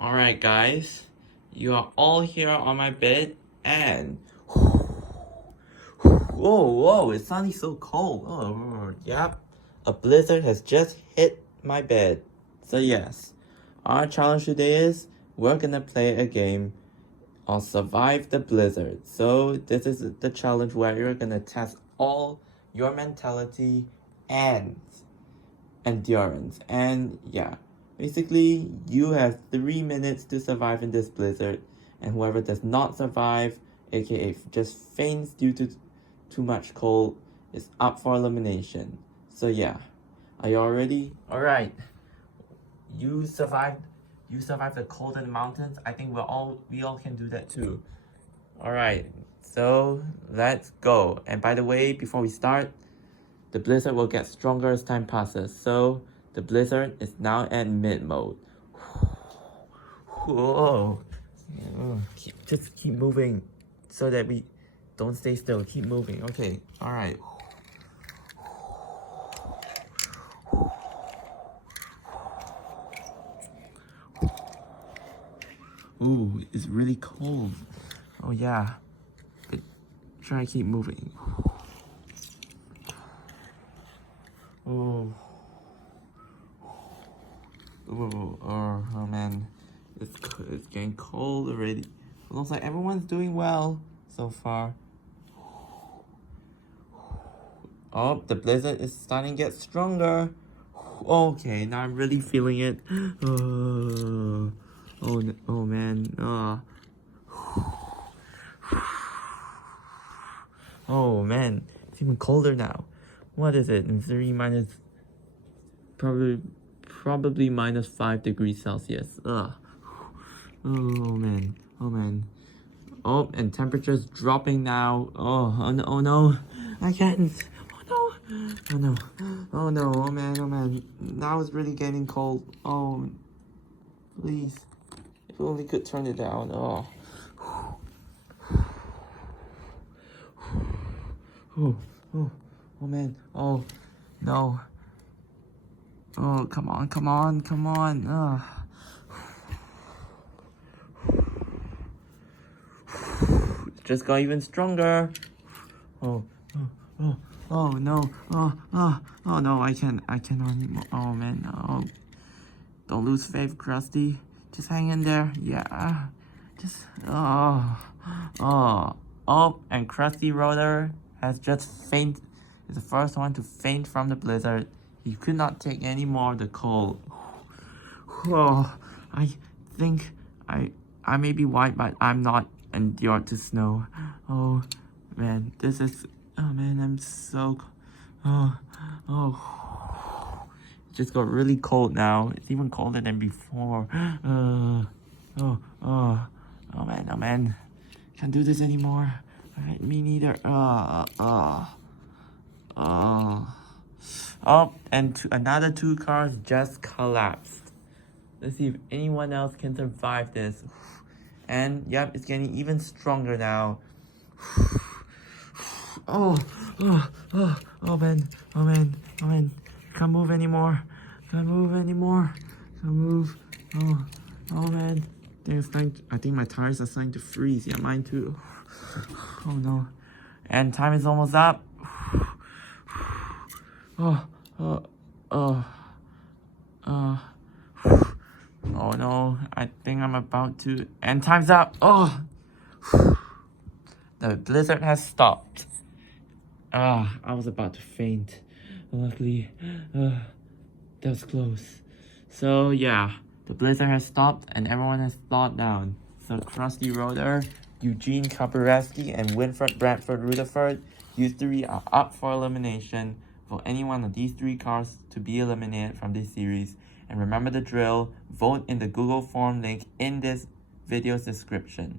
Alright guys, you are all here on my bed and whoa, it's suddenly so cold. Yep, a blizzard has just hit my bed. So yes, our challenge today is we're gonna play a game on survive the blizzard. So this is the challenge where you're gonna test all your mentality and endurance. And yeah, basically you have 3 minutes to survive in this blizzard, and whoever does not survive, aka just faints due to too much cold, is up for elimination. So yeah, are you all ready? Alright, you survived the cold in the mountains. I think we all can do that too. Alright, so let's go. And by the way, before we start, the blizzard will get stronger as time passes, so the blizzard is now at mid mode. Whoa. Just keep moving so that we don't stay still. Keep moving. Okay, alright. Ooh, it's really cold. Oh yeah. But try to keep moving. Oh man, it's getting cold already. It looks like everyone's doing well so far. Oh, the blizzard is starting to get stronger. Okay, now I'm really feeling it. Oh man. Oh man, it's even colder now. What is it? It's probably minus 5 degrees Celsius. Oh man. Oh, and temperature's dropping now. Oh no. I can't. Oh no. Oh man. Now it's really getting cold. Oh, please. If we only could turn it down. Oh man. Oh no. Oh, come on. It just got even stronger. Oh no. Oh no, I cannot anymore. Oh man, no. Don't lose faith, Krusty. Just hang in there. Yeah. Just and Krusty Roller has just fainted. Is the first one to faint from the blizzard. He could not take any more of the cold. Oh, I think I may be white, but I'm not endured to snow. Oh man, I'm so it just got really cold now. It's even colder than before. Oh man, can't do this anymore. Alright, me neither. Oh, and another 2 cars just collapsed. Let's see if anyone else can survive this. And yep, it's getting even stronger now. Oh man. Can't move anymore. Oh man. I think my tires are starting to freeze. Yeah, mine too. Oh no. And time is almost up. Oh no, I think I'm about to, and time's up. The blizzard has stopped. I was about to faint. Luckily, that was close. So yeah, the blizzard has stopped and everyone has thawed down. So Krusty Roder, Eugene Kapareski, and Winfred Bradford Rutherford, you 3 are up for elimination. For any one of these 3 cars to be eliminated from this series. And remember the drill, vote in the Google form link in this video's description.